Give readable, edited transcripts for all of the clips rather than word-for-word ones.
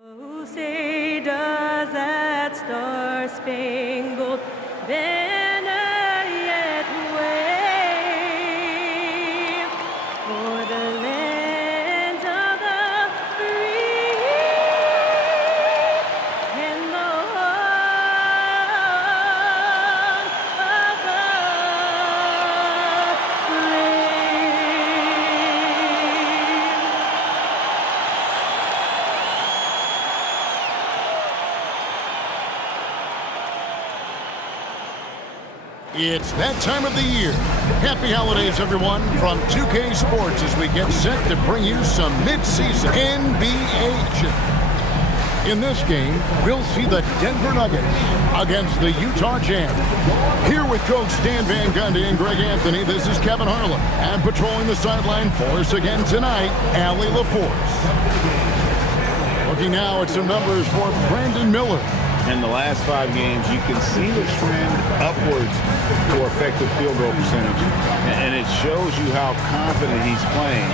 Oh, say does that star-spangled banner yet wave for the land of the free and the home of the brave. It's that time of the year. Happy holidays, everyone, from 2K Sports as we get set to bring you some mid-season NBA action. In this game, we'll see the Denver Nuggets against the Utah Jazz. Here with Coach Stan Van Gundy and Greg Anthony, this is Kevin Harlan. And patrolling the sideline for us again tonight, Allie LaForce. Looking now at some numbers for Brandon Miller. In the last 5 games, you can see the trend upwards for effective field goal percentage. And it shows you how confident he's playing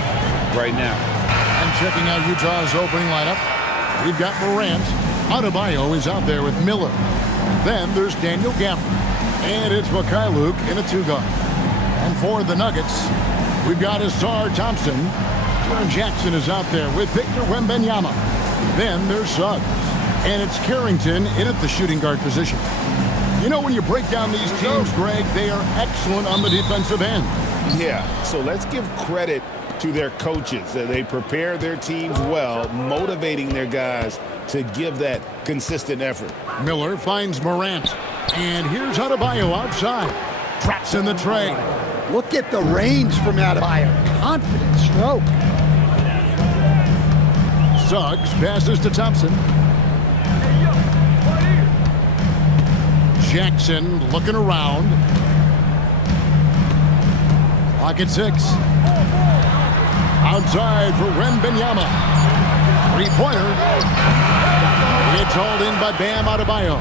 right now. And checking out Utah's opening lineup, we've got Morant. Adebayo is out there with Miller. Then there's Daniel Gafford. And it's Mikhailuk in a 2-guard. And for the Nuggets, we've got Ausar Thompson. Jaren Jackson is out there with Victor Wembanyama. Then there's Suggs. And it's Carrington in at the shooting guard position. You know, when you break down these teams, Greg, they are excellent on the defensive end. Yeah, so let's give credit to their coaches. They prepare their teams well, motivating their guys to give that consistent effort. Miller finds Morant. And here's Adebayo outside. Traps in the tray. Look at the range from Adebayo. Confident stroke. Suggs passes to Thompson. Jackson looking around. Clock at 6. Outside for Wembanyama. 3-pointer. It's hauled in by Bam Adebayo.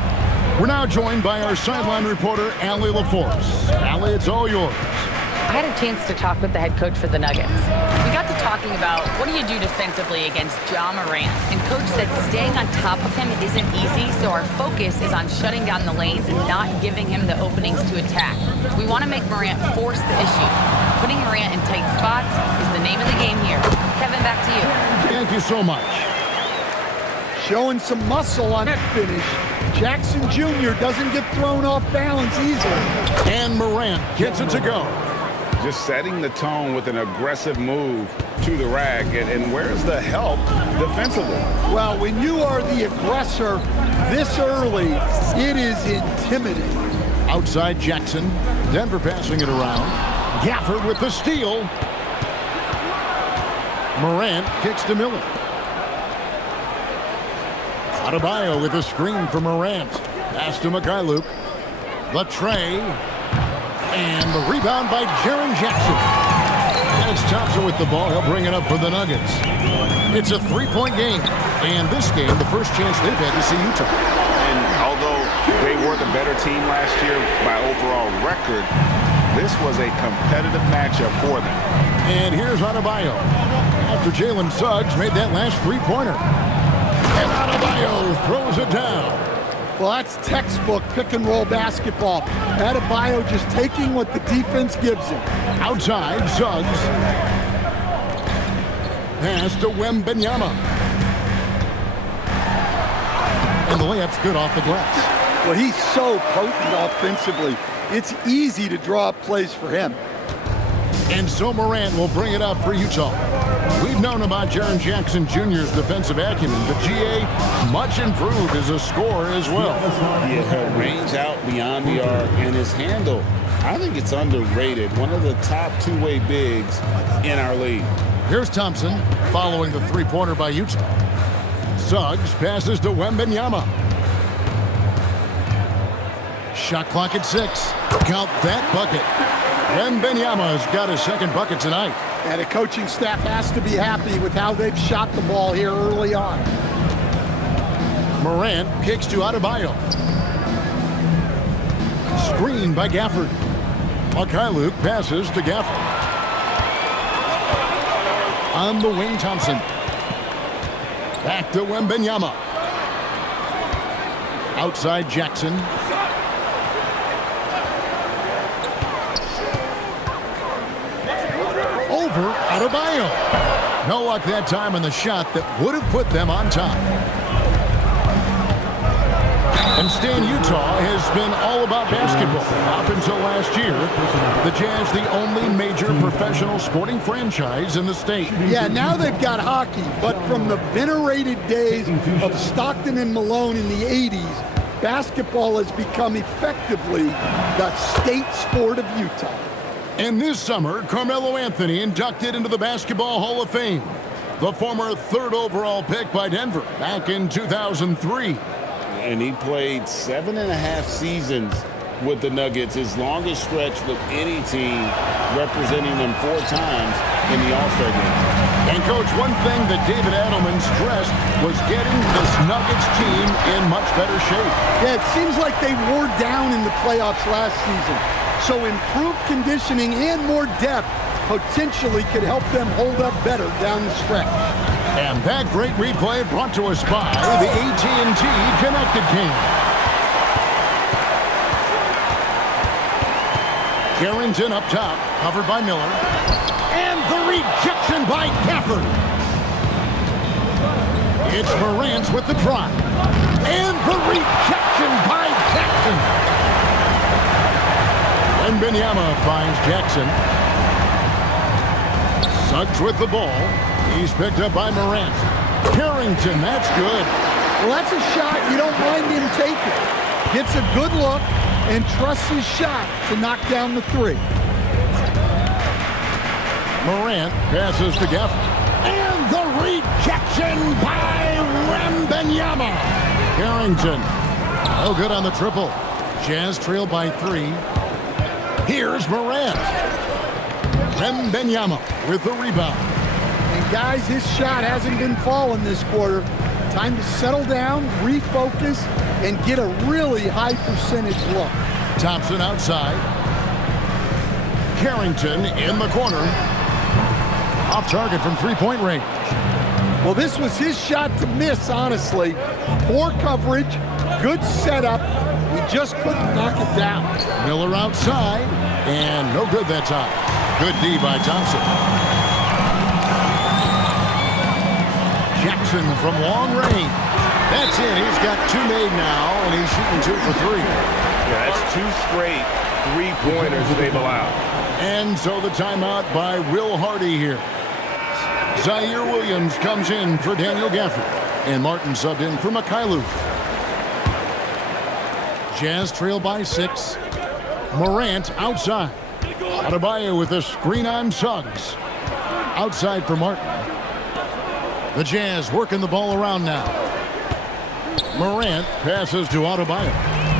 We're now joined by our sideline reporter, Allie LaForce. Allie, it's all yours. I had a chance to talk with the head coach for the Nuggets. We got to talking about what do you do defensively against Ja Morant, and coach said staying on top of him isn't easy, so our focus is on shutting down the lanes and not giving him the openings to attack. We want to make Morant force the issue. Putting Morant in tight spots is the name of the game here. Kevin, back to you. Thank you so much. Showing some muscle on that finish. Jackson Jr. doesn't get thrown off balance easily. And Morant gets it to go. Just setting the tone with an aggressive move to the rack. And where's the help defensively? Well, when you are the aggressor this early, it is intimidating. Outside Jackson. Denver passing it around. Gafford with the steal. Morant kicks to Miller. Adebayo with a screen for Morant. Pass to Mikhailuk. The tray. And the rebound by Jaren Jackson. And it's Thompson with the ball. He'll bring it up for the Nuggets. It's a 3-point game. And this game, the first chance they've had to see Utah. And although they were the better team last year by overall record, this was a competitive matchup for them. And here's Adebayo. After Jalen Suggs made that last 3-pointer. And Adebayo throws it down. Well, that's textbook pick-and-roll basketball. Adebayo just taking what the defense gives him. Outside, Suggs. Pass to Wembanyama. And the layup's good off the glass. Well, he's so potent offensively. It's easy to draw up plays for him. And so Morant will bring it up for Utah. We've known about Jaren Jackson Jr.'s defensive acumen, but GA much improved as a scorer as well. Yeah, range out beyond the arc, and his handle, I think it's underrated. One of the top two-way bigs in our league. Here's Thompson following the 3-pointer by Utah. Suggs passes to Wembanyama. Shot clock at 6. Count that bucket. Wembanyama's got his second bucket tonight. And the coaching staff has to be happy with how they've shot the ball here early on. Morant kicks to Adebayo. Screen by Gafford. Mikhailuk passes to Gafford. On the wing, Thompson. Back to Wembanyama. Outside Jackson. Over Adebayo. No luck that time on the shot that would have put them on top. And Stan, Utah has been all about basketball up until last year. The Jazz, the only major professional sporting franchise in the state. Yeah, now they've got hockey, but from the venerated days of Stockton and Malone in the 80s, basketball has become effectively the state sport of Utah. And this summer, Carmelo Anthony inducted into the Basketball Hall of Fame. The former 3rd overall pick by Denver back in 2003. And he played 7.5 seasons with the Nuggets, his longest stretch with any team, representing them 4 times in the All-Star game. And, Coach, one thing that David Adelman stressed was getting this Nuggets team in much better shape. Yeah, it seems like they wore down in the playoffs last season. So improved conditioning and more depth potentially could help them hold up better down the stretch. And that great replay brought to us by the AT&T Connected Game. Carrington up top, covered by Miller. And the rejection by Gafford. It's Morant with the drive. And the rejection by Jackson. And Wembanyama finds Jackson. Suggs with the ball. He's picked up by Morant. Carrington, that's good. Well, that's a shot you don't mind him taking. Gets a good look and trusts his shot to knock down the 3. Morant passes to Gafford. And the rejection by Wembanyama. Carrington. No good on the triple. Jazz trail by 3. Here's Morant. Wembanyama with the rebound. And guys, his shot hasn't been falling this quarter. Time to settle down, refocus, and get a really high percentage look. Thompson outside. Carrington in the corner. Off target from 3-point range. Well, this was his shot to miss, honestly. Poor coverage, good setup. He just couldn't knock it down. Miller outside, and no good that time. Good D by Thompson. Jackson from long range. That's it. He's got 2 made now, and he's shooting 2 for 3. Yeah, that's 2 straight 3-pointers they've allowed. And so the timeout by Will Hardy here. Zaire Williams comes in for Daniel Gafford. And Martin subbed in for Mykhailiuk. Jazz trail by 6. Morant outside. Adebayo with a screen on Suggs. Outside for Martin. The Jazz working the ball around now. Morant passes to Adebayo.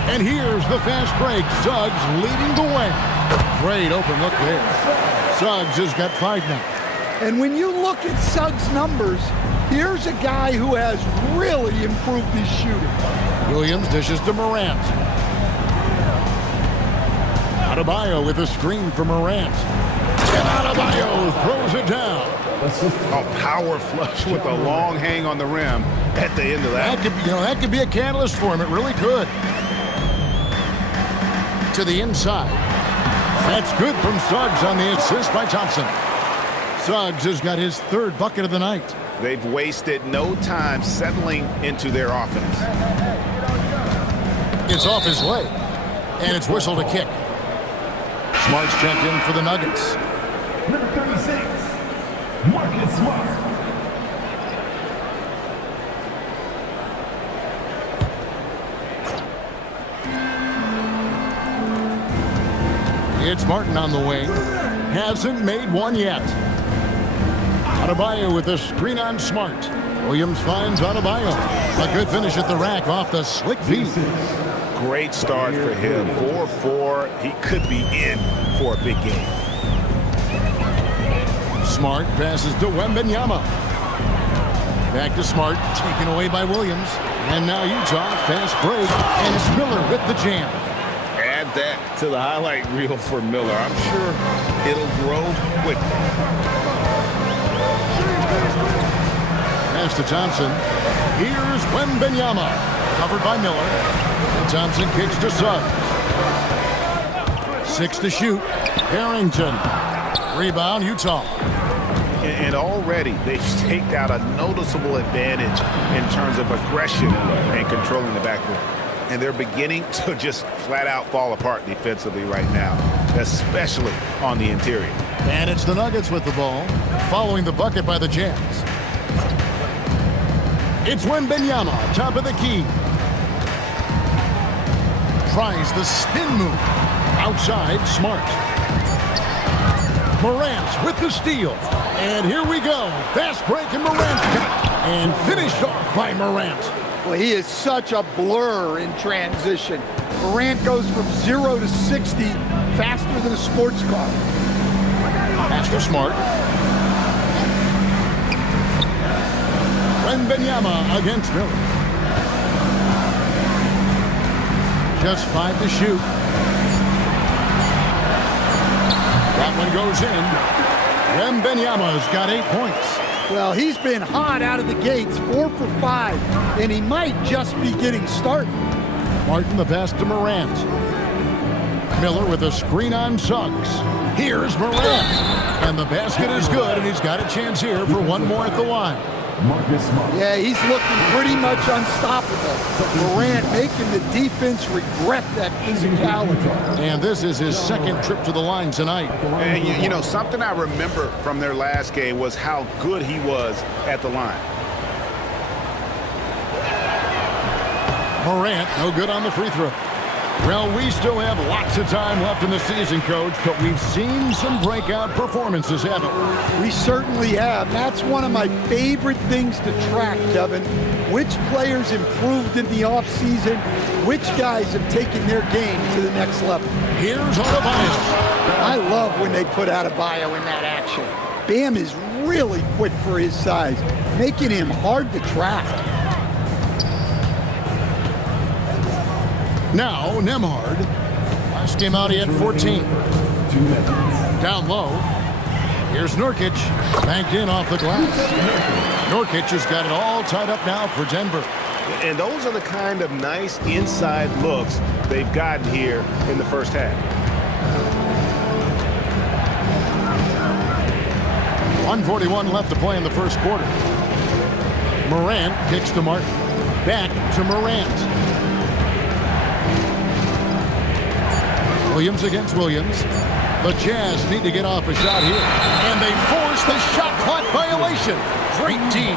And here's the fast break. Suggs leading the way. Great open look there. Suggs has got 5 now. And when you look at Suggs' numbers, here's a guy who has really improved his shooting. Williams dishes to Morant. Adebayo with a screen for Morant. And Adebayo throws it down. A power flush with a long hang on the rim at the end of that. That could be a catalyst for him. It really could. To the inside. That's good from Suggs on the assist by Thompson. Suggs has got his 3rd bucket of the night. They've wasted no time settling into their offense. It's off his leg. And it's whistled a kick. Smart's checked in for the Nuggets. Number 36, Marcus Smart. It's Martin on the wing. Hasn't made one yet. Adebayo with a screen on Smart. Williams finds Adebayo. A good finish at the rack off the slick feet. Great start for him. 4-4. He could be in for a big game. Smart passes to Wembanyama. Back to Smart, taken away by Williams. And now Utah, fast break, and it's Miller with the jam. Add that to the highlight reel for Miller. I'm sure it'll grow quickly. Pass to Thompson. Here's Wembanyama. Covered by Miller. And Thompson kicks to Suggs. 6 to shoot. Harrington. Rebound, Utah. And already they've staked out a noticeable advantage in terms of aggression and controlling the backcourt. And they're beginning to just flat out fall apart defensively right now, especially on the interior. And it's the Nuggets with the ball, following the bucket by the Jazz. It's Wembanyama, top of the key. Tries the spin move. Outside, Smart. Morant with the steal. And here we go. Fast break and Morant's got. And finished off by Morant. Well, he is such a blur in transition. Morant goes from 0 to 60 faster than a sports car. Pass to Smart. Wembanyama against Miller. Just 5 to shoot. That one goes in. Wembanyama's got 8 points. Well, he's been hot out of the gates, 4 for 5, and he might just be getting started. Martin the pass to Morant. Miller with a screen on Suggs. Here's Morant. And the basket is good, and he's got a chance here for one more at the line. Yeah, he's looking pretty much unstoppable. Morant making the defense regret that physicality. And this is his second trip to the line tonight. And you know, something I remember from their last game was how good he was at the line. Morant, no good on the free throw. Well, we still have lots of time left in the season, Coach, but we've seen some breakout performances, haven't we? We certainly have. That's one of my favorite things to track, Kevin. Which players improved in the offseason, which guys have taken their game to the next level. Here's Adebayo. I love when they put Adebayo in that action. Bam is really quick for his size, making him hard to track. Now, Nembhard. Last game out, he had 14. Down low. Here's Nurkic. Banked in off the glass. Nurkic has got it all tied up now for Denver. And those are the kind of nice inside looks they've gotten here in the first half. 1:41 left to play in the first quarter. Morant kicks to Martin. Back to Morant. Williams against Williams. The Jazz need to get off a shot here. And they force the shot clock violation. Great team.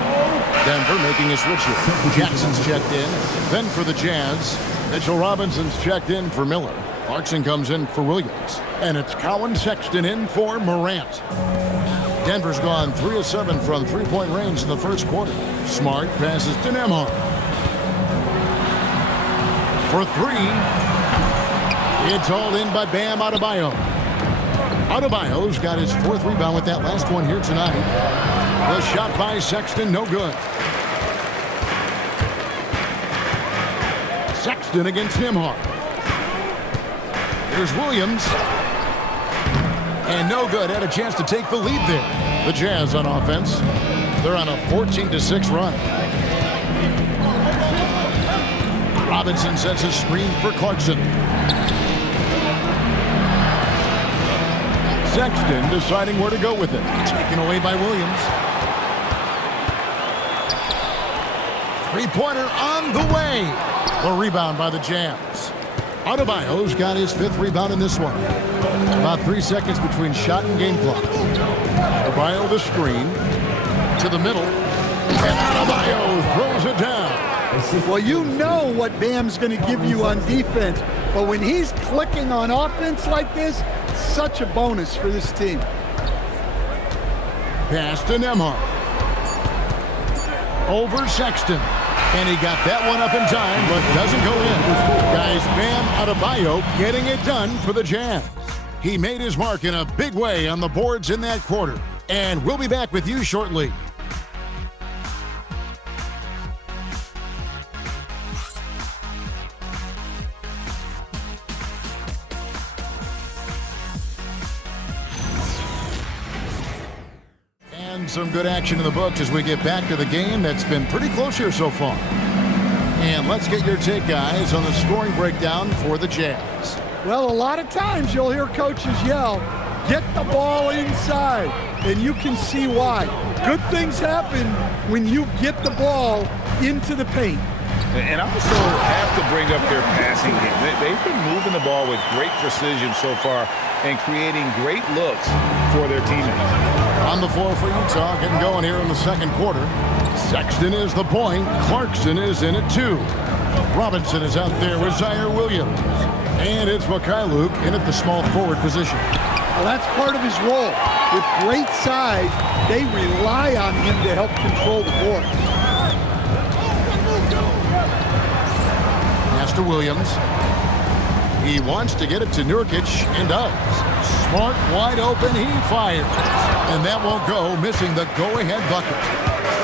Denver making a switch here. Jackson's checked in. Then for the Jazz, Mitchell Robinson's checked in for Miller. Clarkson comes in for Williams. And it's Colin Sexton in for Morant. Denver's gone 3 of 7 from three-point range in the first quarter. Smart passes to Nembhard. For 3. It's all in by Bam Adebayo. Adebayo's got his 4th rebound with that last one here tonight. The shot by Sexton, no good. Sexton against Nembhard. Here's Williams. And no good. Had a chance to take the lead there. The Jazz on offense. They're on a 14-6 run. Robinson sets a screen for Clarkson. Sexton deciding where to go with it. Taken away by Williams. Three-pointer on the way. The rebound by the Jazz. Adebayo's got his 5th rebound in this one. About 3 seconds between shot and game clock. Adebayo the screen. To the middle. And Adebayo throws it down. Well, you know what Bam's going to give you on defense, but when he's clicking on offense like this, such a bonus for this team. Pass to Nembhard. Over Sexton. And he got that one up in time, but doesn't go in. Guys, Bam Adebayo getting it done for the Jazz. He made his mark in a big way on the boards in that quarter. And we'll be back with you shortly. And some good action in the books as we get back to the game that's been pretty close here so far. And let's get your take, guys, on the scoring breakdown for the Jazz. Well, a lot of times you'll hear coaches yell, get the ball inside, and you can see why. Good things happen when you get the ball into the paint. And I also have to bring up their passing game. They've been moving the ball with great precision so far and creating great looks for their teammates. On the floor for Utah, getting going here in the second quarter. Sexton is the point. Clarkson is in at 2. Robinson is out there with Zaire Williams. And it's Mykhailiuk in at the small forward position. Well, that's part of his role. With great size, they rely on him to help control the board. Pass to Williams. He wants to get it to Nurkic and does. Smart, wide open, he fires. And that won't go, missing the go-ahead bucket.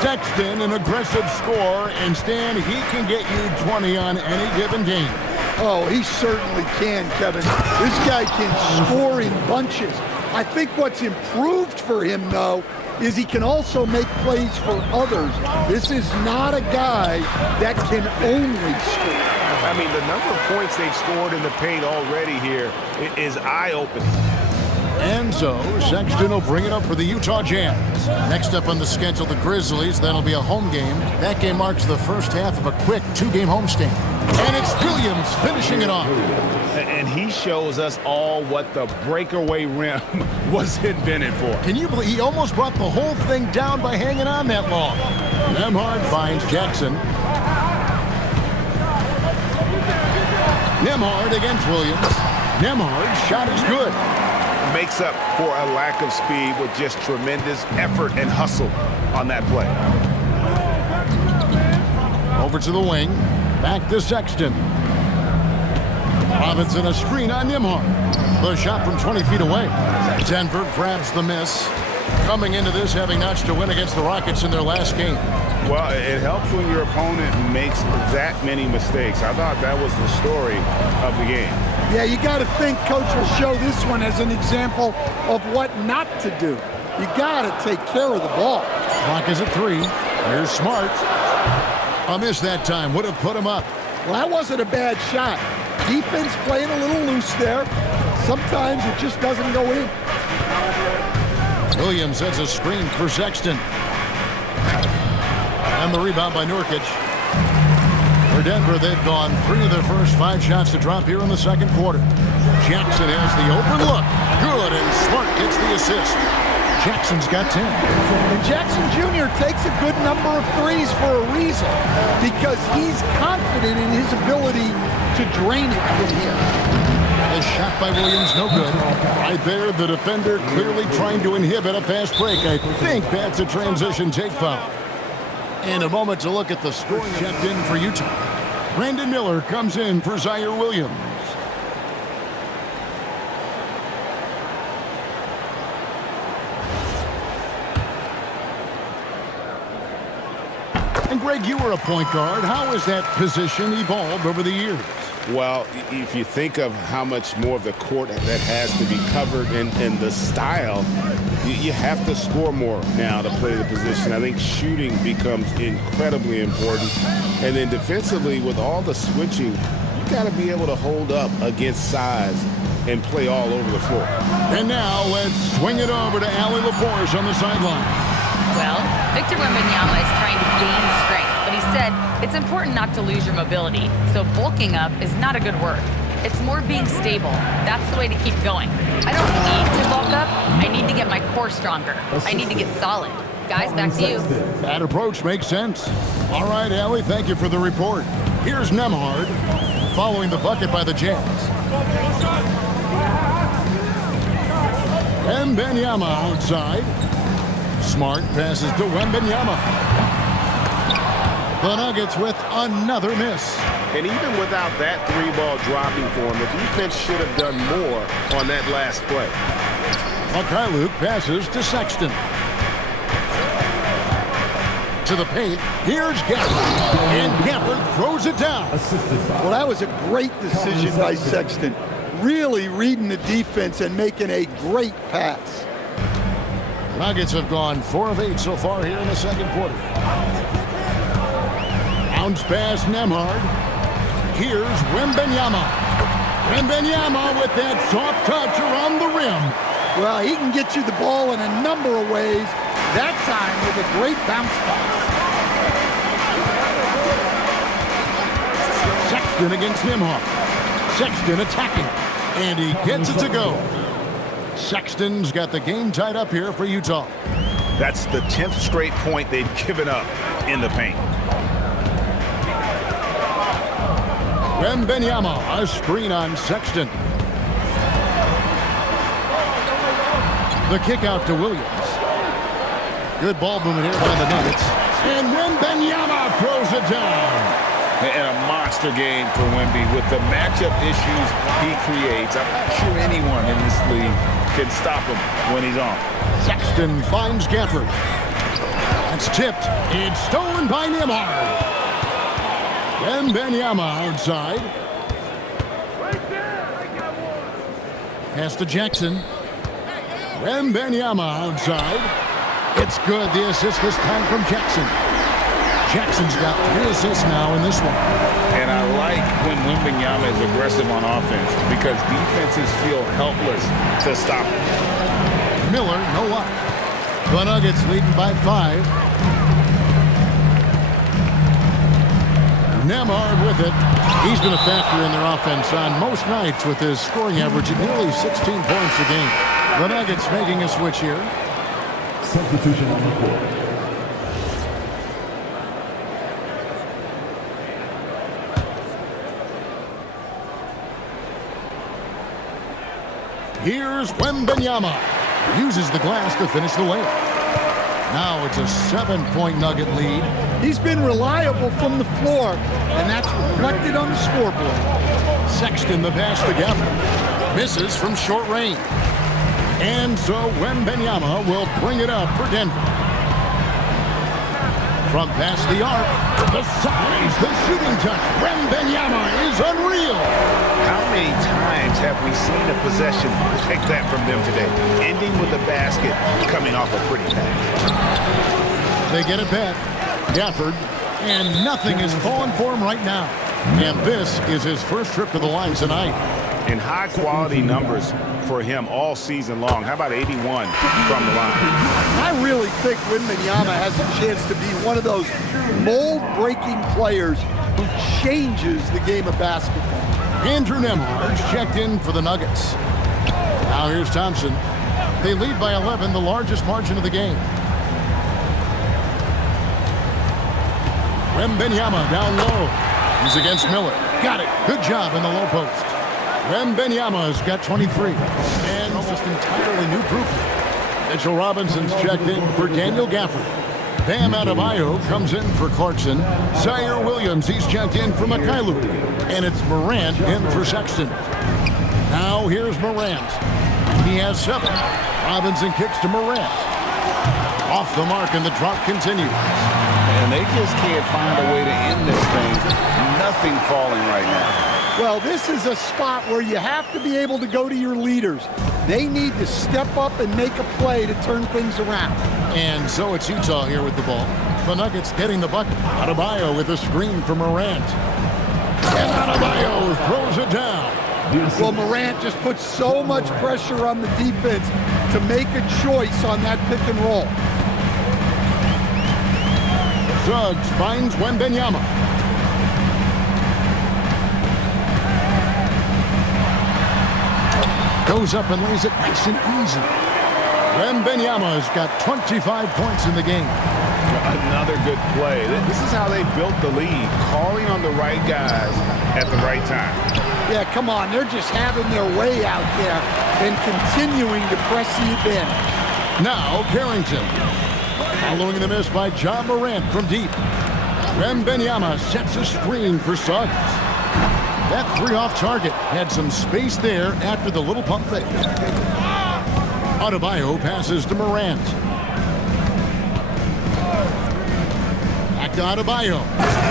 Sexton, an aggressive scorer, and Stan, he can get you 20 on any given game. Oh, he certainly can, Kevin. This guy can score in bunches. I think what's improved for him, though, is he can also make plays for others. This is not a guy that can only score. I mean, the number of points they've scored in the paint already here is eye-opening. And so, Sexton will bring it up for the Utah Jazz. Next up on the schedule, the Grizzlies. That'll be a home game. That game marks the first half of a quick 2-game homestand. And it's Williams finishing it off. And he shows us all what the breakaway rim was invented for. Can you believe he almost brought the whole thing down by hanging on that long? Nembhard finds Jackson. Nembhard against Williams. Nembhard's shot is good. Makes up for a lack of speed with just tremendous effort and hustle on that play. Over to the wing. Back to Sexton. Robinson a screen on Nembhard. The shot from 20 feet away. Denver grabs the miss. Coming into this having notched a win against the Rockets in their last game. Well, it helps when your opponent makes that many mistakes. I thought that was the story of the game. Yeah, you got to think Coach will show this one as an example of what not to do. You got to take care of the ball. Clock is at 3. Here's Smart. A miss that time. Would have put him up. Well, that wasn't a bad shot. Defense playing a little loose there. Sometimes it just doesn't go in. Williams sets a screen for Sexton. And the rebound by Nurkic. For Denver, they've gone 3 of their first 5 shots to drop here in the second quarter. Jackson has the open look. Good, and Smart gets the assist. Jackson's got 10. And Jackson Jr. takes a good number of threes for a reason, because he's confident in his ability to drain it from here. A shot by Williams, no good. Right there, the defender clearly trying to inhibit a fast break. I think that's a transition take foul. And a moment to look at the scoring checked in for Utah. Brandon Miller comes in for Zaire Williams. And Greg, you were a point guard. How has that position evolved over the years? Well, if you think of how much more of the court that has to be covered and the style, you have to score more now to play the position. I think shooting becomes incredibly important. And then defensively, with all the switching, you got to be able to hold up against size and play all over the floor. And now let's swing it over to Allie LaForce on the sideline. Well, Victor Wembanyama is trying to gain strength, but he said it's important not to lose your mobility, so bulking up is not a good word. It's more being stable. That's the way to keep going. I don't need to bulk up. I need to get my core stronger. I need to get solid. Guys, back to you. That approach makes sense. All right, Allie, thank you for the report. Here's Nembhard following the bucket by the Jazz. Wembanyama outside. Smart passes to Wembanyama. The Nuggets with another miss. And even without that 3-ball dropping for him, the defense should have done more on that last play. Mykhailiuk passes to Sexton. To the paint. Here's Gafford. And Gafford throws it down. Well, that was a great decision by Sexton. Really reading the defense and making a great pass. The Nuggets have gone 4 of 8 so far here in the second quarter. Bounce pass Nembhard. Here's Wembanyama. Wembanyama with that soft touch around the rim. Well, he can get you the ball in a number of ways. That time with a great bounce pass. Sexton against Nembhard. Sexton attacking. And he gets it to go. Sexton's got the game tied up here for Utah. That's the 10th straight point they've given up in the paint. Wembanyama, a screen on Sexton. The kick out to Williams. Good ball movement here by the Nuggets. And Wembanyama throws it down. And a monster game for Wemby with the matchup issues he creates. I'm not sure anyone in this league can stop him when he's on. Sexton finds Gafford. It's tipped. It's stolen by Nembhard. Wembanyama outside. Pass to Jackson. Wembanyama outside. It's good. The assist this time from Jackson. Jackson's got 3 assists now in this one. And I like when Wembanyama is aggressive on offense because defenses feel helpless to stop him. Miller, no luck. The Nuggets leading by 5. Nembhard with it. He's been a factor in their offense on most nights with his scoring average at nearly 16 points a game. The Nuggets making a switch here. Substitution on the court. Here's Wembanyama. Uses the glass to finish the layup. Now it's a 7-point Nugget lead. He's been reliable from the floor, and that's reflected on the scoreboard. Sexton the pass to Gafford. Misses from short range. And so Wembanyama will bring it up for Denver. From past the arc, the size, the shooting touch. Wembanyama is unreal. How many times have we seen a possession like that from them today? Ending with a basket, coming off a pretty pass. They get it back. Gafford, and nothing is falling for him right now. And this is his first trip to the line tonight. And high-quality numbers for him all season long. How about 81 from the line? I really think Wembanyama has a chance to be one of those mold-breaking players who changes the game of basketball. Andrew Nembhard's checked in for the Nuggets. Now here's Thompson. They lead by 11, the largest margin of the game. Wembanyama down low. He's against Miller. Got it. Good job in the low post. Wembanyama's got 23. And almost entirely new group. Mitchell Robinson's checked in for Daniel Gafford. Bam Adebayo comes in for Clarkson. Zaire Williams, he's checked in for Mikhailuk. And it's Morant in for Sexton. Now here's Morant. He has 7. Robinson kicks to Morant. Off the mark and the drop continues. And they just can't find a way to end this thing. Nothing falling right now. Well, this is a spot where you have to be able to go to your leaders. They need to step up and make a play to turn things around. And so it's Utah here with the ball. The Nuggets getting the bucket. Adebayo with a screen for Morant. And Adebayo throws it down. Well, Morant just puts so much pressure on the defense to make a choice on that pick and roll. Suggs finds Wembanyama. Goes up and lays it nice and easy. Wembanyama's got 25 points in the game. Another good play. This is how they built the lead, calling on the right guys at the right time. Yeah, come on. They're just having their way out there and continuing to press the advantage. Now Carrington. Following the miss by John Morant from deep. Wembanyama sets a screen for Suggs. That 3 off target had some space there after the little pump fake. Adebayo passes to Morant. Back to Adebayo.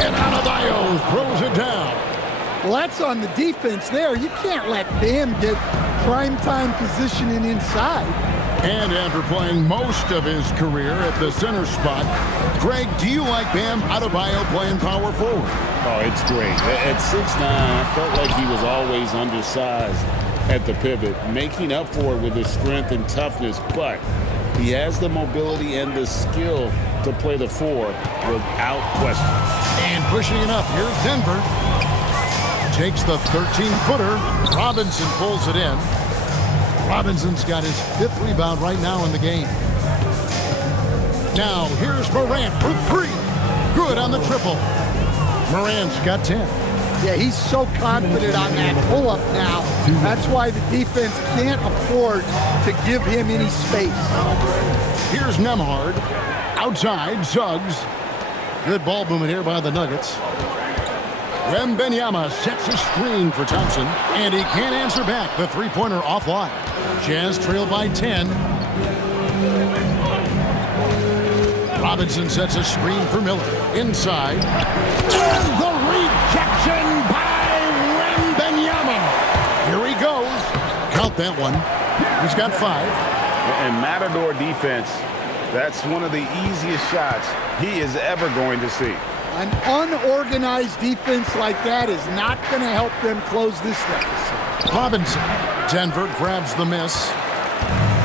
And Adebayo throws it down. Well, that's on the defense there. You can't let Bam get primetime positioning inside. And after playing most of his career at the center spot, Greg, do you like Bam Adebayo playing power forward? Oh, it's great. At 6'9", I felt like he was always undersized at the pivot, making up for it with his strength and toughness, but he has the mobility and the skill to play the 4 without question. And pushing it up, here's Denver. Takes the 13-footer. Robinson pulls it in. Robinson's got his 5th rebound right now in the game. Now, here's Morant for 3. Good on the triple. Morant's got 10. Yeah, he's so confident on that pull-up now. That's why the defense can't afford to give him any space. Here's Nembhard. Outside, Suggs. Good ball movement here by the Nuggets. Wembanyama sets a screen for Thompson, and he can't answer back. The three-pointer offline. Jazz trail by 10. Robinson sets a screen for Miller. Inside. And the rejection by Wembanyama. Here he goes. Count that one. He's got 5. And Matador defense, that's one of the easiest shots he is ever going to see. An unorganized defense like that is not going to help them close this deficit. Robinson. Denver grabs the miss.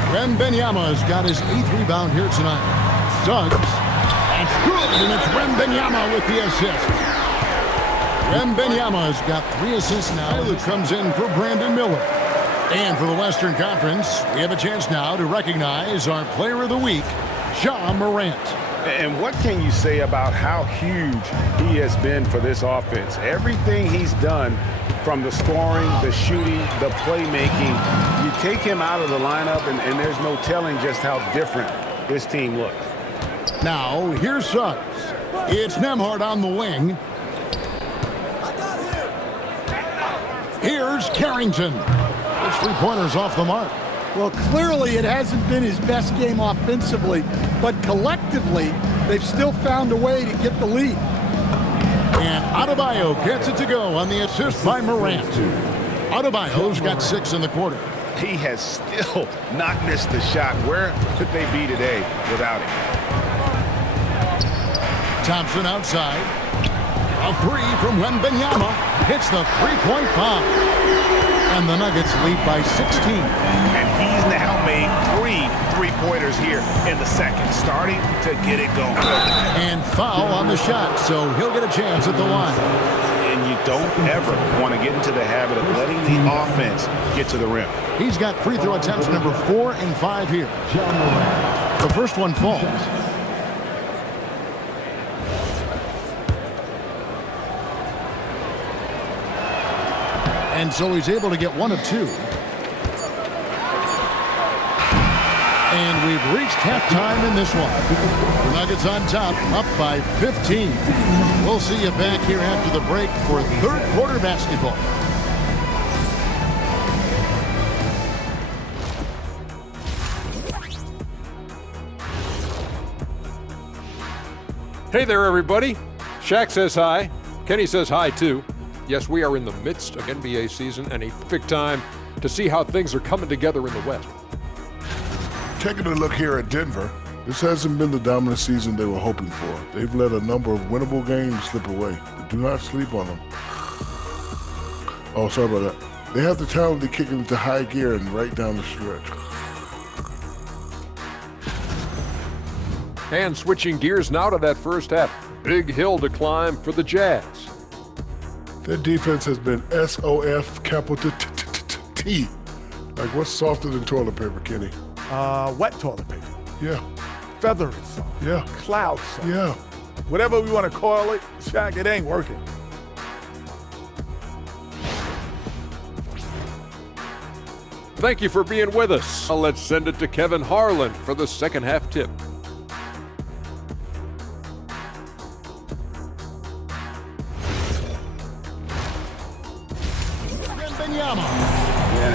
Wembanyama's got his 8th rebound here tonight. Suggs. That's good, and it's Wembanyama with the assist. Wembanyama's got 3 assists now. That comes in for Brandon Miller. And for the Western Conference, we have a chance now to recognize our Player of the Week, Ja Morant. And what can you say about how huge he has been for this offense? Everything he's done, from the scoring, the shooting, the playmaking, you take him out of the lineup, and there's no telling just how different this team looks. Now, here's Suggs. It's Nembhard on the wing. Here's Carrington. His 3-pointer's off the mark. Well, clearly it hasn't been his best game offensively, but collectively, they've still found a way to get the lead. And Adebayo gets it to go on the assist by Morant. Adebayo's got 6 in the quarter. He has still not missed a shot. Where could they be today without him? Thompson outside. A 3 from Wembanyama. Hits the 3-point bomb. And the Nuggets lead by 16. And he's now made 3 3-pointers here in the second, starting to get it going. And foul on the shot, so he'll get a chance at the line. And you don't ever want to get into the habit of letting the offense get to the rim. He's got free throw attempts number 4 and 5 here. The first one falls. And so he's able to get 1 of 2. And we've reached halftime in this one. Nuggets on top, up by 15. We'll see you back here after the break for third quarter basketball. Hey there, everybody. Shaq says hi. Kenny says hi, too. Yes, we are in the midst of NBA season and a perfect time to see how things are coming together in the West. Taking a look here at Denver, this hasn't been the dominant season they were hoping for. They've let a number of winnable games slip away, but do not sleep on them. Oh, sorry about that. They have the talent to kick into high gear and right down the stretch. And switching gears now to that first half. Big hill to climb for the Jazz. Their defense has been SOF capital T. Like, what's softer than toilet paper, Kenny? Wet toilet paper. Yeah. Feathery soft. Yeah. Cloud soft. Yeah. Whatever we want to call it, Shaq, it ain't working. Thank you for being with us. Now let's send it to Kevin Harlan for the second half tip.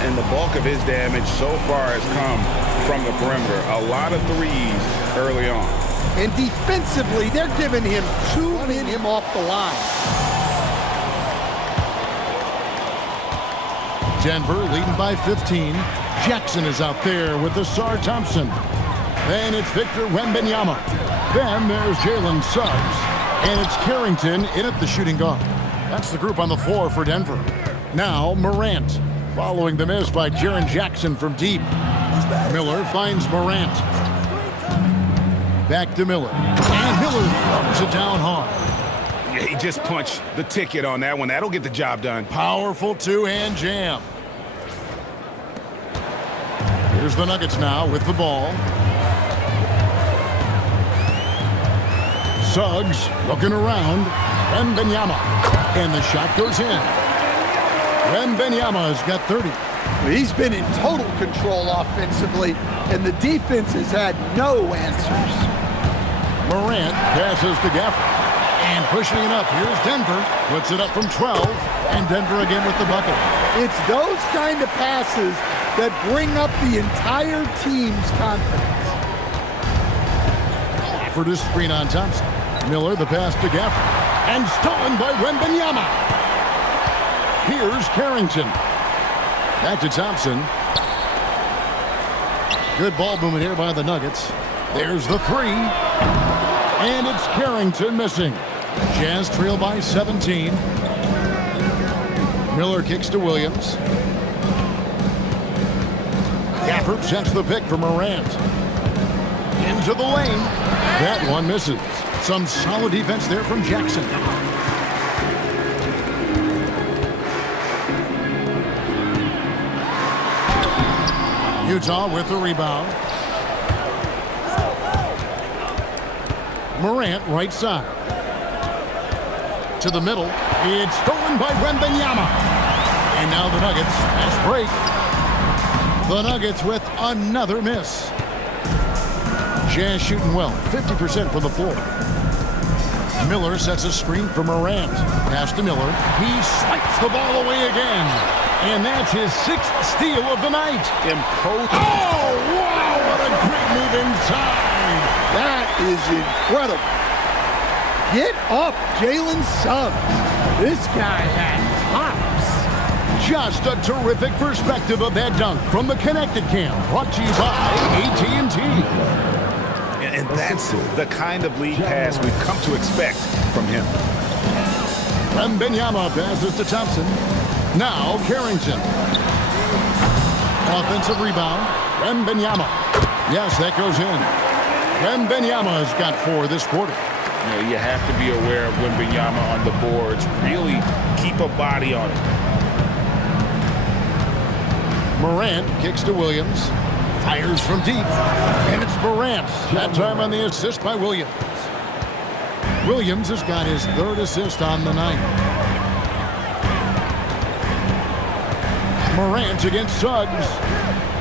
And the bulk of his damage so far has come from the perimeter. A lot of threes early on. And defensively, they're giving him running him off the line. Denver leading by 15. Jackson is out there with the Sar Thompson. Then it's Victor Wembanyama. Then there's Jalen Suggs. And it's Carrington in at the shooting guard. That's the group on the floor for Denver. Now Morant, following the miss by Jaren Jackson from deep. Miller finds Morant. Back to Miller. And Miller throws it down hard. Yeah, he just punched the ticket on that one. That'll get the job done. Powerful two-hand jam. Here's the Nuggets now with the ball. Suggs looking around. Wembanyama. And the shot goes in. Wembanyama has got 30. He's been in total control offensively, and the defense has had no answers. Morant passes to Gafford. And pushing it up, here's Denver. Puts it up from 12, and Denver again with the bucket. It's those kind of passes that bring up the entire team's confidence. For this screen on Thompson. Miller, the pass to Gafford. And stolen by Wembanyama. Here's Carrington. Back to Thompson. Good ball movement here by the Nuggets. There's the three. And it's Carrington missing. Jazz trail by 17. Miller kicks to Williams. Gafford sends the pick for Morant. Into the lane. That one misses. Some solid defense there from Jackson. Utah with the rebound. Morant right side. To the middle. It's stolen by Wembanyama. And now the Nuggets fast break. The Nuggets with another miss. Jazz shooting well, 50% from the floor. Miller sets a screen for Morant. Pass to Miller. He swipes the ball away again. And that's his 6th steal of the night. Oh, wow, what a great move inside. That is incredible. Get up, Jalen Suggs. This guy has hops. Just a terrific perspective of that dunk from the Connected Cam. Brought to you by AT&T. And that's the kind of lead pass we've come to expect from him. Wembanyama passes to Thompson. Now Carrington. Offensive rebound. Wembanyama. Yes, that goes in. Wembanyama has got 4 this quarter. You know, you have to be aware of Wembanyama on the boards. Really keep a body on it. Morant kicks to Williams. Fires from deep. And it's Morant. That time on the assist by Williams. Williams has got his 3rd assist on the night. Morant against Suggs.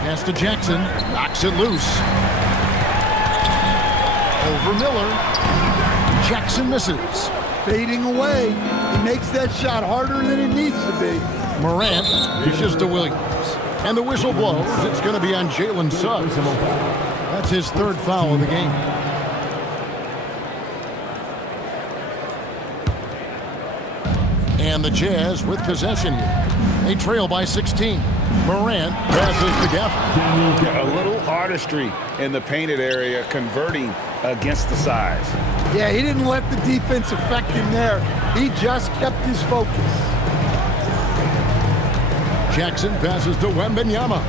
Pass to Jackson. Knocks it loose. Over Miller. Jackson misses. Fading away. He makes that shot harder than it needs to be. Morant dishes to Williams. And the whistle blows. It's going to be on Jalen Suggs. That's his 3rd foul of the game. And the Jazz with possession here. They trail by 16. Morant passes to Gafford. A little artistry in the painted area, converting against the size. Yeah, he didn't let the defense affect him there. He just kept his focus. Jackson passes to Wembanyama.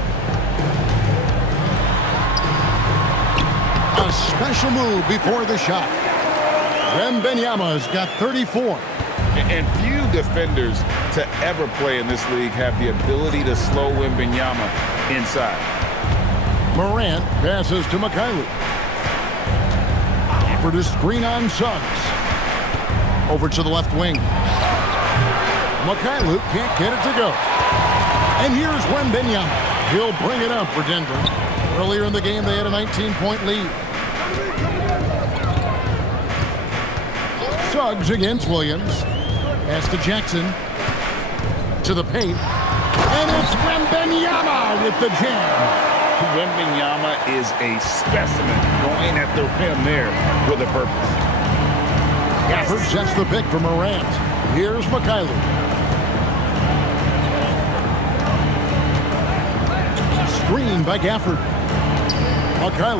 A special move before the shot. Wembanyama has got 34. And few defenders to ever play in this league have the ability to slow Wembanyama inside. Morant passes to Mikhailiuk. For the screen on Suggs. Over to the left wing. Mikhailiuk can't get it to go. And here's Wembanyama. He'll bring it up for Denver. Earlier in the game, they had a 19-point lead. Suggs against Williams. Pass to Jackson. To the paint. And it's Wembanyama with the jam. Wembanyama is a specimen going at the rim there with a purpose. Gafford sets the pick for Morant. Here's Mikhailiuk. screen by Gafford.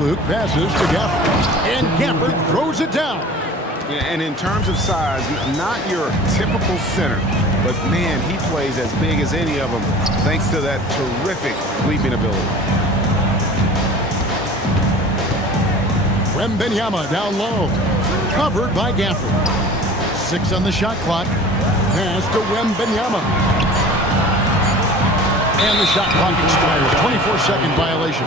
Luke passes to Gafford, and Gafford throws it down. Yeah, and in terms of size, not your typical center, but man, he plays as big as any of them thanks to that terrific leaping ability. Wembanyama down low, covered by Gafford. 6 on the shot clock. Pass to Wembanyama. And the shot clock expires. 24-second violation.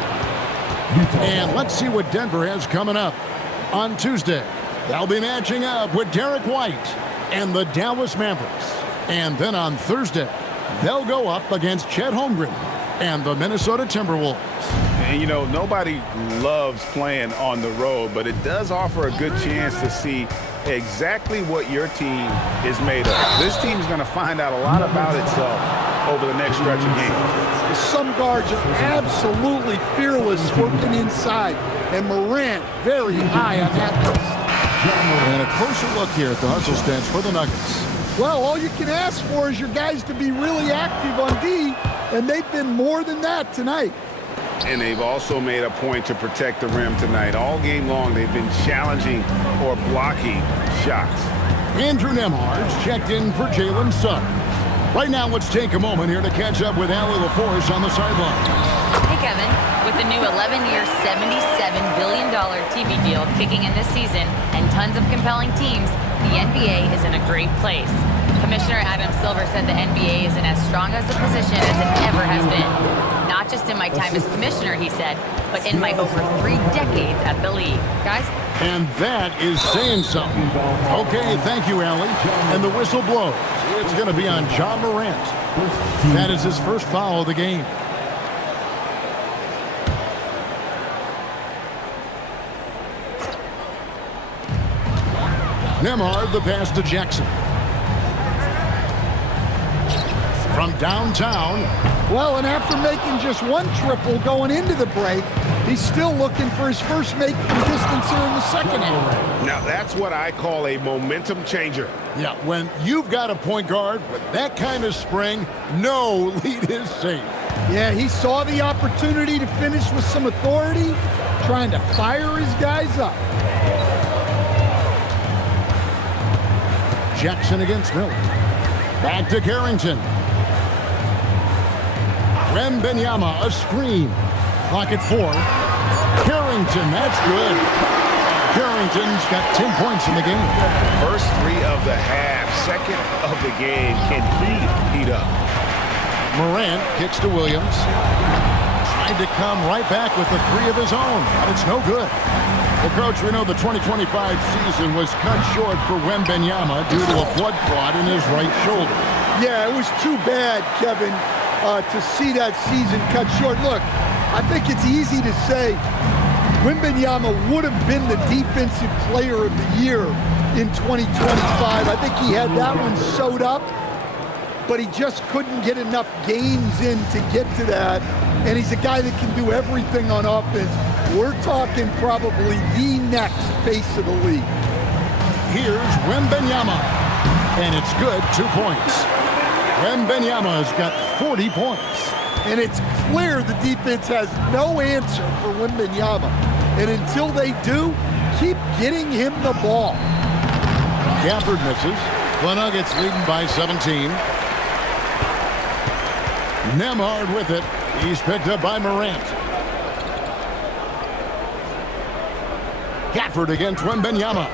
And let's see what Denver has coming up on Tuesday. They'll be matching up with Derek White and the Dallas Mavericks. And then on Thursday, they'll go up against Chet Holmgren and the Minnesota Timberwolves. And, you know, nobody loves playing on the road, but it does offer a good chance to see exactly what your team is made of. This team is going to find out a lot about itself over the next stretch of games. Some guards are absolutely fearless working inside, and Morant very high on that list. And a closer look here at the hustle stance for the Nuggets. Well, all you can ask for is your guys to be really active on D, and they've been more than that tonight. And they've also made a point to protect the rim tonight. All game long, they've been challenging or blocking shots. Andrew Nembhard's checked in for Jalen Suggs. Right now, let's take a moment here to catch up with Allie LaForce on the sideline. Hey, Kevin. With the new 11-year, $77 billion TV deal kicking in this season and tons of compelling teams, the NBA is in a great place. Commissioner Adam Silver said the NBA is in as strong as a position as it ever has been. Not just in my time as commissioner, he said, but in my over 3 decades at the league. Guys? And that is saying something. Okay, thank you, Allie. And the whistle blows. It's going to be on Ja Morant. That is his first foul of the game. Nembhard, the pass to Jackson. From downtown. Well, and after making just 1 triple going into the break, he's still looking for his first make from distance here in the second half. Now, that's what I call a momentum changer. Yeah, when you've got a point guard with that kind of spring, no lead is safe. Yeah, he saw the opportunity to finish with some authority, trying to fire his guys up. Jackson against Miller. Back to Carrington. Wembanyama, a screen. Clock at 4. Carrington, that's good. Carrington's got 10 points in the game. First 3 of the half, second of the game. Can he heat up? Morant kicks to Williams. Tried to come right back with the 3 of his own, but it's no good. Well, Coach, we know the 2025 season was cut short for Wembanyama due to a blood clot in his right shoulder. Yeah, it was too bad, Kevin, to see that season cut short. Look, I think it's easy to say Wembanyama would have been the defensive player of the year in 2025. I think he had that one sewed up, but he just couldn't get enough games in to get to that. And he's a guy that can do everything on offense. We're talking probably the next face of the league. Here's Wembanyama, and it's good, 2 points. Wembanyama's got 40 points. And it's clear the defense has no answer for Wembanyama. And until they do, keep getting him the ball. Gafford misses. The Nuggets leading by 17. Nembhard with it. He's picked up by Morant. Gafford against Wembanyama.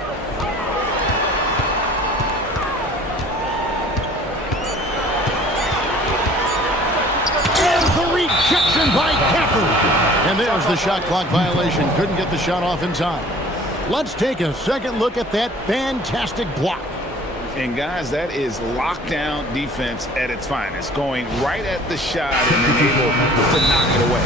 And the rejection by Gafford. And there's the shot clock violation. Couldn't get the shot off in time. Let's take a second look at that fantastic block. And guys, that is lockdown defense at its finest, going right at the shot and then able to knock it away.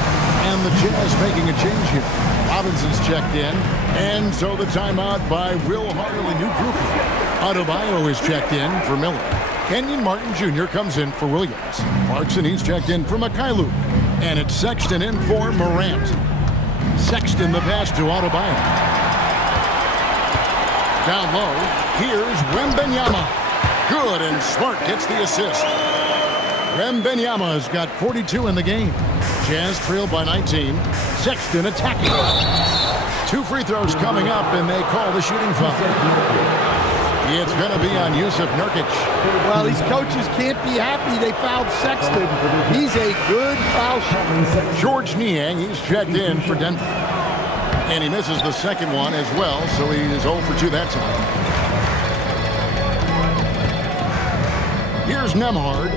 And the Jazz making a change here. Robinson's checked in, and so the timeout by Will Hartley, new groupie. Adebayo is checked in for Miller. Kenyon Martin Jr. comes in for Williams. Clarkson, he's checked in for Mikhailuk. And it's Sexton in for Morant. Sexton the pass to Adebayo. Down low, here's Wembanyama. Good, and Smart gets the assist. Wembanyama's got 42 in the game. Jazz trailed by 19. Sexton attacking. 2 free throws coming up, and they call the shooting foul. It's going to be on Jusuf Nurkic. Well, these coaches can't be happy they fouled Sexton. He's a good foul shooter. George Niang, he's checked in for Denver. And he misses the second one as well, so he is 0 for 2 that time. Here's Nembhard.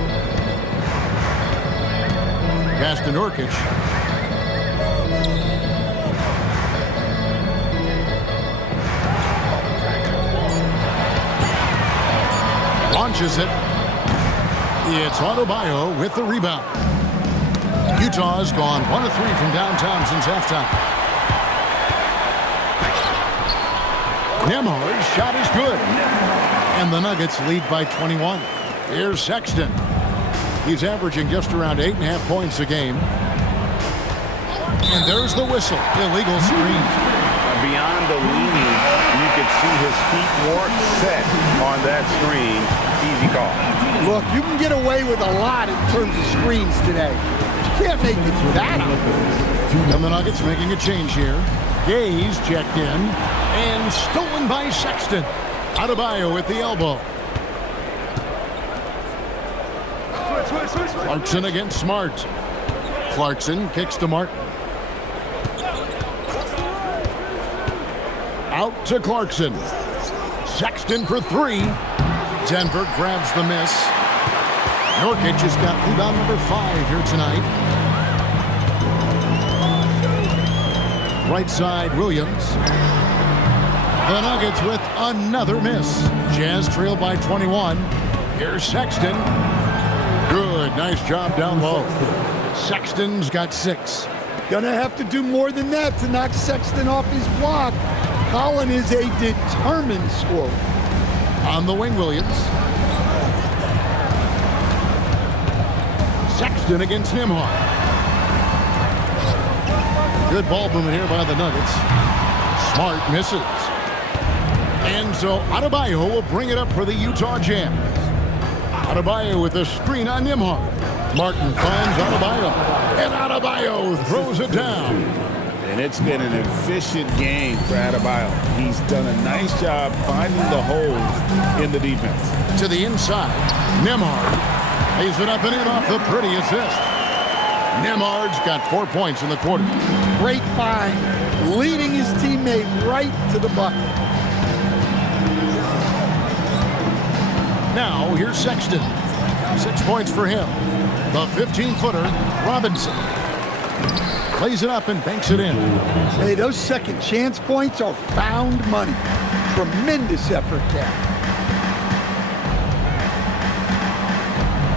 Pass to Nurkic. Launches it. It's Adebayo with the rebound. Utah's gone 1 of 3 from downtown since halftime. Nembhard's shot is good. And the Nuggets lead by 21. Here's Sexton. He's averaging just around 8.5 points a game. And there's the whistle. Illegal screen. Beyond the leaning, you could see his feet weren't set on that screen. Easy call. Look, you can get away with a lot in terms of screens today. You can't make it that obvious. And the Nuggets making a change here. Gaze checked in and stolen by Sexton. Adebayo with the elbow. Clarkson against Smart. Clarkson kicks to Martin. Out to Clarkson. Sexton for 3. Denver grabs the miss. Nurkic has got rebound number 5 here tonight. Right side, Williams. The Nuggets with another miss. Jazz trail by 21. Here's Sexton. Good, nice job down low. Sexton's got 6. Gonna have to do more than that to knock Sexton off his block. Collin is a determined scorer. On the wing, Williams. Sexton against Nembhard. Good ball movement here by the Nuggets. Smart misses. And so Adebayo will bring it up for the Utah Jazz. Adebayo with a screen on Nembhard. Martin finds Adebayo. And Adebayo throws it down. And it's been an efficient game for Adebayo. He's done a nice job finding the holes in the defense. To the inside. Nembhard lays it up and in off the pretty assist. Nembhard's got 4 points in the quarter. Great find, leading his teammate right to the bucket. Now, here's Sexton. 6 points for him. The 15-footer, Robinson. Plays it up and banks it in. Hey, those second chance points are found money. Tremendous effort there.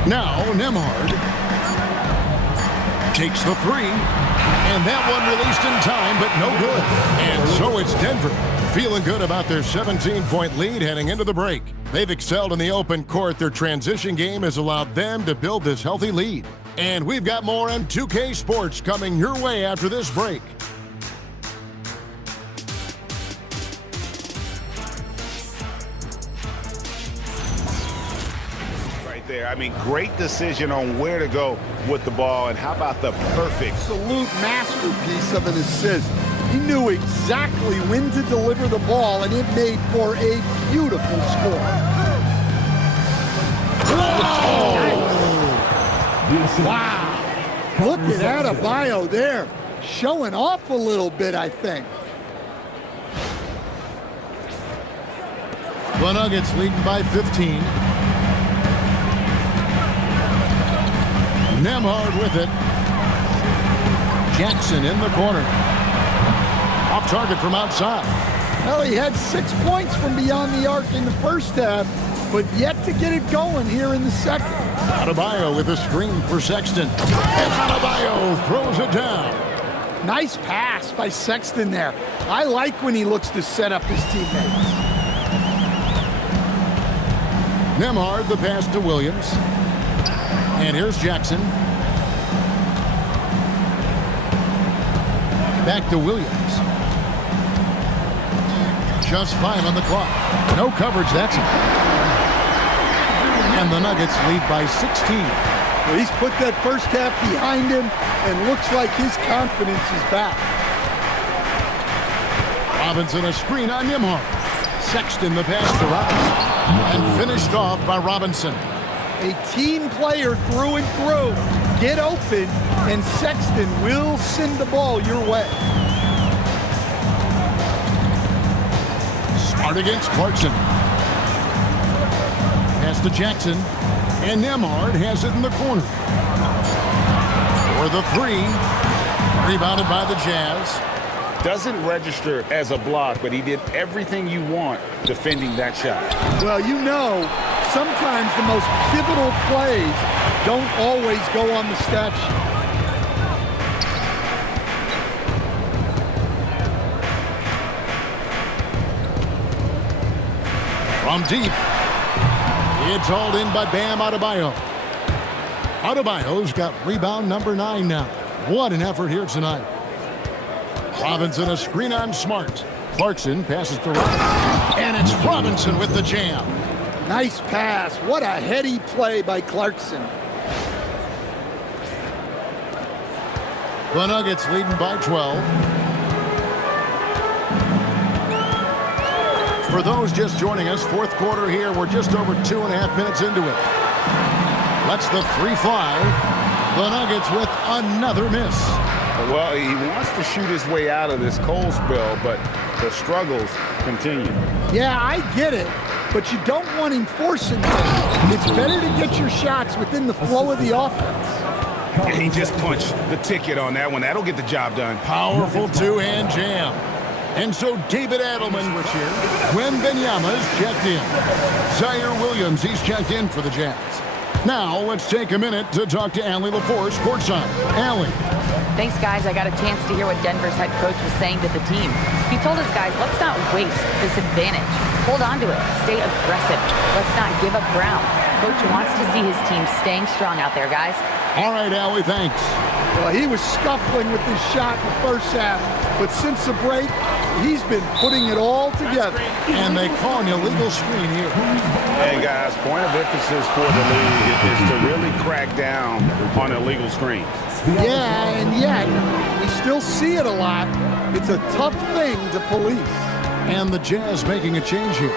Now, Nembhard takes the 3. And that one released in time, but no good. And so it's Denver, feeling good about their 17-point lead heading into the break. They've excelled in the open court. Their transition game has allowed them to build this healthy lead. And we've got more on 2K Sports coming your way after this break. Right there. I mean, great decision on where to go with the ball. And how about the perfect absolute masterpiece of an assist. He knew exactly when to deliver the ball, and it made for a beautiful score. Oh, nice. Wow. Look at Adebayo there. Showing off a little bit, I think. The Nuggets leading by 15. Nembhard with it. Jackson in the corner. Off target from outside. Well, he had 6 points from beyond the arc in the first half, but yet to get it going here in the second. Adebayo with a screen for Sexton. And Adebayo throws it down. Nice pass by Sexton there. I like when he looks to set up his teammates. Nembhard, the pass to Williams. And here's Jackson. Back to Williams. Just 5 on the clock. No coverage that time. And the Nuggets lead by 16. Well, he's put that first half behind him and looks like his confidence is back. Robinson a screen on Nembhard. Sexton the pass to Robinson. And finished off by Robinson. A team player through and through. Get open, and Sexton will send the ball your way. Smart against Clarkson. Pass to Jackson. And Nembhard has it in the corner. For the three. Rebounded by the Jazz. Doesn't register as a block, but he did everything you want defending that shot. Well, you know, sometimes the most pivotal plays don't always go on the stat sheet. From deep. It's hauled in by Bam Adebayo. Adebayo's got rebound number 9 now. What an effort here tonight. Robinson a screen on Smart. Clarkson passes to Robinson. And it's Robinson with the jam. Nice pass. What a heady play by Clarkson. The Nuggets leading by 12. For those just joining us, fourth quarter here. We're just over 2.5 minutes into it. Lets the three fly. The Nuggets with another miss. Well, he wants to shoot his way out of this cold spell, but the struggles continue. Yeah, I get it, but you don't want him forcing things. It's better to get your shots within the flow of the offense. And he just punched the ticket on that one. That'll get the job done. Powerful two-hand jam. And so David Adelman was here. Wembanyama's checked in. Zaire Williams, he's checked in for the Jazz. Now let's take a minute to talk to Allie LaForce courtside. Allie. Thanks, guys. I got a chance to hear what Denver's head coach was saying to the team. He told his guys, let's not waste this advantage. Hold on to it. Stay aggressive. Let's not give up ground. Coach wants to see his team staying strong out there, guys. All right, Allie, thanks. Well, he was scuffling with his shot in the first half, but since the break, he's been putting it all together. And they call an illegal screen here. And guys, point of emphasis for the league is to really crack down on illegal screens. Yeah, and yet, we still see it a lot. It's a tough thing to police. And the Jazz making a change here.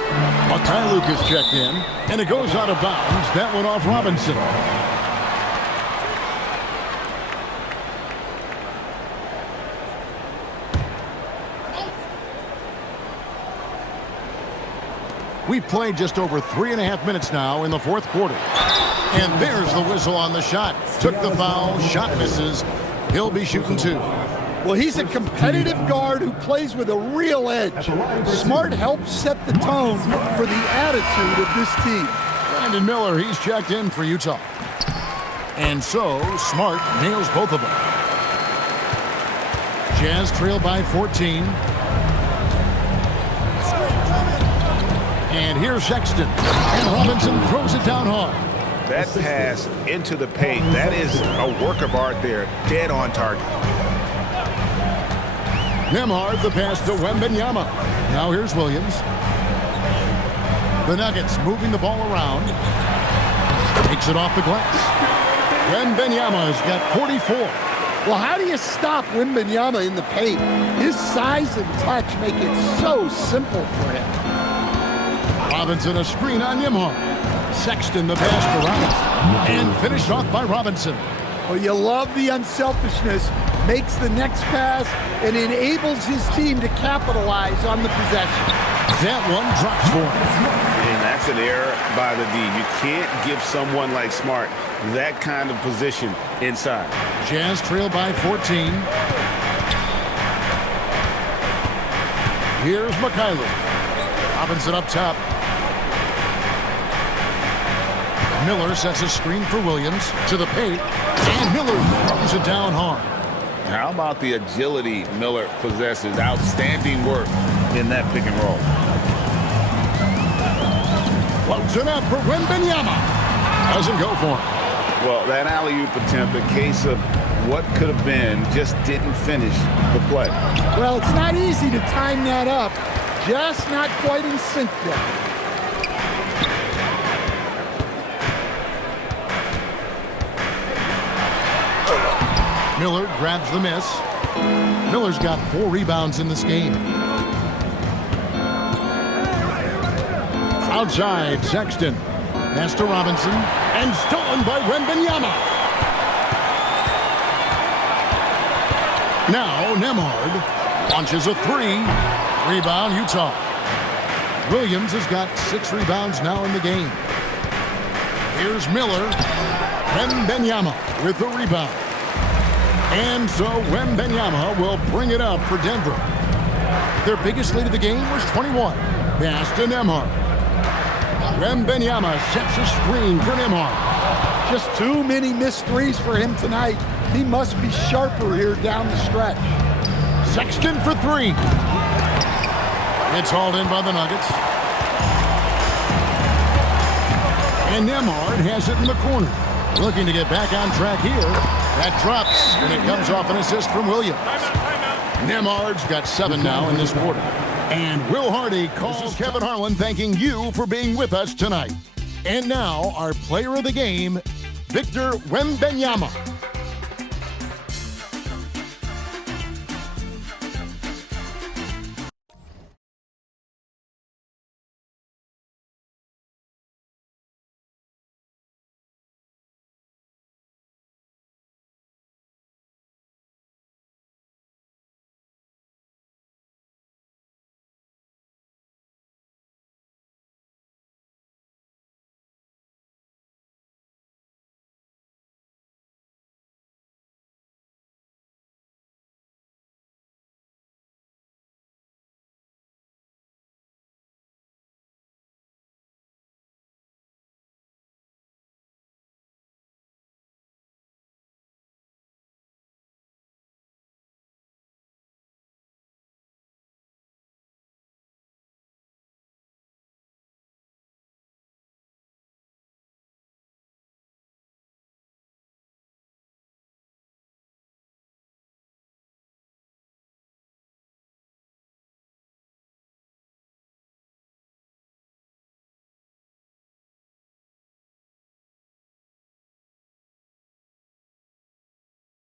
Mykhailiuk is checked in, and it goes out of bounds. That one off Robinson. We've played just over 3.5 minutes now in the fourth quarter. And there's the whistle on the shot. Took the foul, shot misses. He'll be shooting 2. Well, he's a competitive guard who plays with a real edge. Smart helps set the tone for the attitude of this team. Brandon Miller, he's checked in for Utah. And so, Smart nails both of them. Jazz trail by 14. And here's Sexton. And Robinson throws it down hard. That pass into the paint, that is a work of art there. Dead on target. Nembhard, the pass to Wembanyama. Now here's Williams. The Nuggets moving the ball around. Takes it off the glass. Wembanyama's got 44. Well, how do you stop Wembanyama in the paint? His size and touch make it so simple for him. Robinson a screen on Nembhard. Sexton the pass to Robinson. And finished off by Robinson. Well, you love the unselfishness. Makes the next pass and enables his team to capitalize on the possession. That one drops for him. And that's an error by the D. You can't give someone like Smart that kind of position inside. Jazz trail by 14. Here's Mykhailiuk. Robinson up top. Miller sets a screen for Williams to the paint, and Miller throws it down hard. How about the agility Miller possesses? Outstanding work in that pick and roll. Floats it up for Wembanyama. Doesn't go for him. Well, that alley-oop attempt, a case of what could have been, just didn't finish the play. Well, it's not easy to time that up. Just not quite in sync yet. Miller grabs the miss. Miller's got 4 rebounds in this game. Outside, Sexton. Pass to Robinson. And stolen by Wembanyama. Now Nembhard launches a 3. Rebound, Utah. Williams has got 6 rebounds now in the game. Here's Miller. Wembanyama with the rebound. And so Wembanyama will bring it up for Denver. Their biggest lead of the game was 21. Pass to Nembhard. Wembanyama sets a screen for Nembhard. Just too many missed threes for him tonight. He must be sharper here down the stretch. Sexton for 3. It's hauled in by the Nuggets. And Nembhard has it in the corner. Looking to get back on track here. That drops, and it comes off an assist from Williams. Nembhard's got 7 now in this quarter. And Will Hardy calls Kevin Harlan thanking you for being with us tonight. And now, our player of the game, Victor Wembanyama.